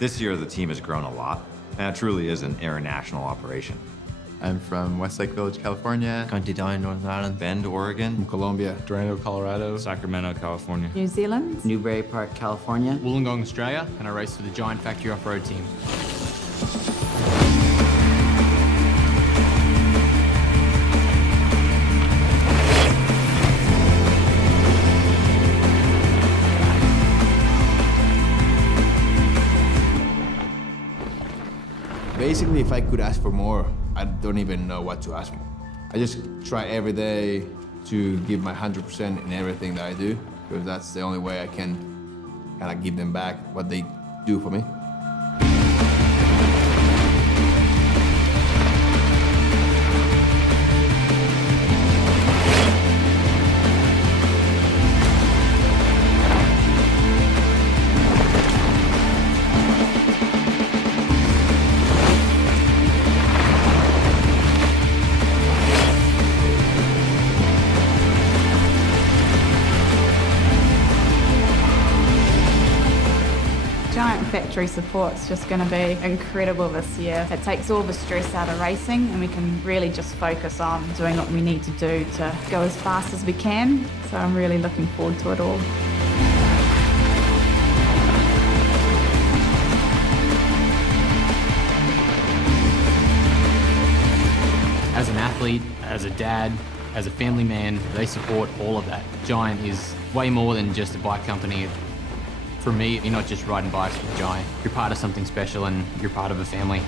This year, the team has grown a lot, and it truly is an international operation. I'm from Westlake Village, California. County Down, Northern Ireland. Bend, Oregon. From Colombia. Durango, Colorado. Sacramento, California. New Zealand. Newbury Park, California. Wollongong, Australia, and I race for the Giant Factory Off-Road team. Basically, if I could ask for more, I don't even know what to ask for. I just try every day to give my 100% in everything that I do, because that's the only way I can kind of give them back what they do for me. Giant Factory support's just going to be incredible this year. It takes all the stress out of racing and we can really just focus on doing what we need to do to go as fast as we can. So I'm really looking forward to it all. As an athlete, as a dad, as a family man, they support all of that. Giant is way more than just a bike company. For me, you're not just riding bikes with Giant. You're part of something special and you're part of a family.